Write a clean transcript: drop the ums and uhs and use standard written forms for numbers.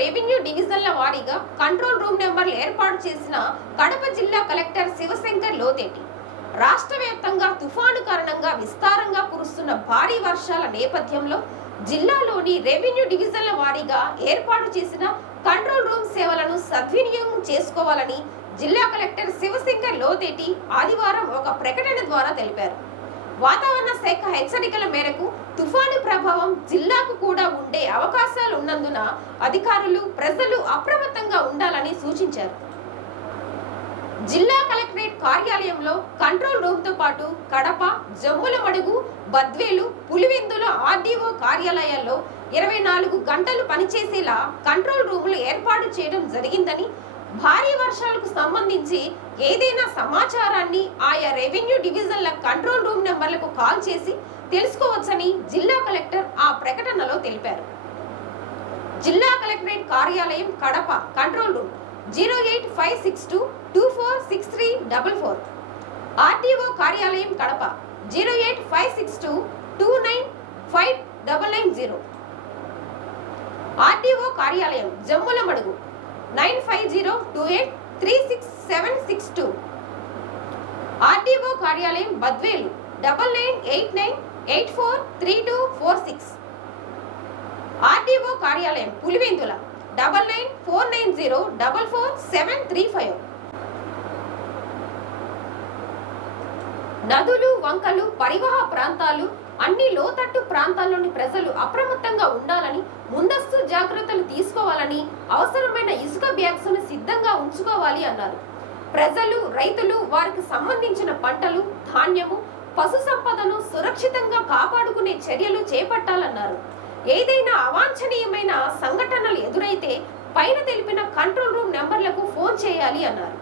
Revenue డివిజన్ల వారీగా control room నెంబర్లు ఏర్పాటు చేసిన కడప జిల్లా కలెక్టర్ శివశంకర్ లోతేటి రాష్ట్ర వ్యాప్తంగా తుఫాను కారణంగా విస్తారంగా కురుస్తున్న భారీ వర్షాల నేపథ్యంలో జిల్లాలోని రెవెన్యూ డివిజన్ల వారీగా ఏర్పాటు చేసిన కంట్రోల్ రూమ్ సేవలను సద్వినియోగం చేసుకోవాలని జిల్లా కలెక్టర్ శివశంకర్ లోతేటి ఆదివారం ఒక ప్రకటన ద్వారా తెలిపారు. వాతావరణ శాఖ హెచ్చరికల మేరకు తుఫాను ప్రభావం జిల్లాకు కూడా ఉండే అవకాశాలు ఉన్నందున అధికారులు ప్రజలు అప్రమత్తంగా ఉండాలని సూచించారు. జిల్లా కలెక్టరేట్ కార్యాలయంలో కంట్రోల్ రూమ్ తో పాటు కడప, జమ్ములమడుగు, బద్వేలు, పులివెందుల ఆర్డీఓ కార్యాలయాల్లో 24 గంటలు పనిచేసేలా కంట్రోల్ రూములు ఏర్పాటు చేయడం జరిగిందని, భారీ వర్షాలకు సంబంధించి ఏదైనా సమాచారాన్ని ఆయా రెవెన్యూ డివిజన్ల కంట్రోల్ రూమ్ నెంబర్లకు కాల్ చేసి తెలుసుకోవచ్చని జిల్లా కలెక్టర్ ఆ ప్రకటనలో తెలిపారు. జిల్లా కలెక్టరేట్ కార్యాలయం కడప కంట్రోల్ రూమ్ 08562246344, ఆర్టీఓ కార్యాలయం కడప 08562295990, ఆర్టీఓ కార్యాలయం జమ్ములమడుగు 9502836762, ఆర్టీఓ కార్యాలయం బద్వేలు 9989843246, ఆర్టీఓ కార్యాలయం పులివెందుల 9949044735. నదులు, వంకలు, పరివాహ ప్రాంతాలు, అన్ని లోతట్టు ప్రాంతాల్లోని ప్రజలు అప్రమత్తంగా ఉండాలని, ముందస్తు జాగ్రత్తలు తీసుకోవాలని, అవసరమైన ఇసుక బ్యాగ్స్ ను సిద్ధంగా ఉంచుకోవాలి అన్నారు. ప్రజలు, రైతులు వారికి సంబంధించిన పంటలు, ధాన్యము, పశు సంపదను సురక్షితంగా కాపాడుకునే చర్యలు చేపట్టాలన్నారు. ఏదైనా అవాంఛనీయమైన సంఘటనలు ఎదురైతే పైన తెలిపిన కంట్రోల్ రూమ్ నెంబర్లకు ఫోన్ చేయాలి అన్నారు.